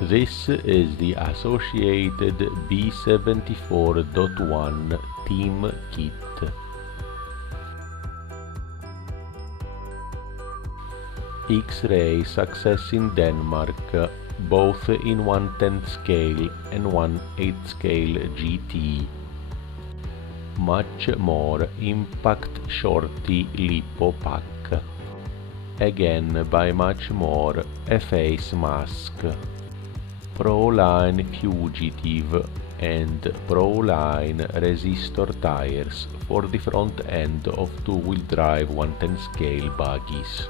This is the associated B74.1 Team Kit. X-Ray success in Denmark, both in 1/10 scale and 1/8 scale GT. MuchMore Impact Shorty Lipo Pack, again by MuchMore, a face mask. Proline Fugitive and Proline Resistor tires for the front end of two-wheel drive 1/10 scale buggies.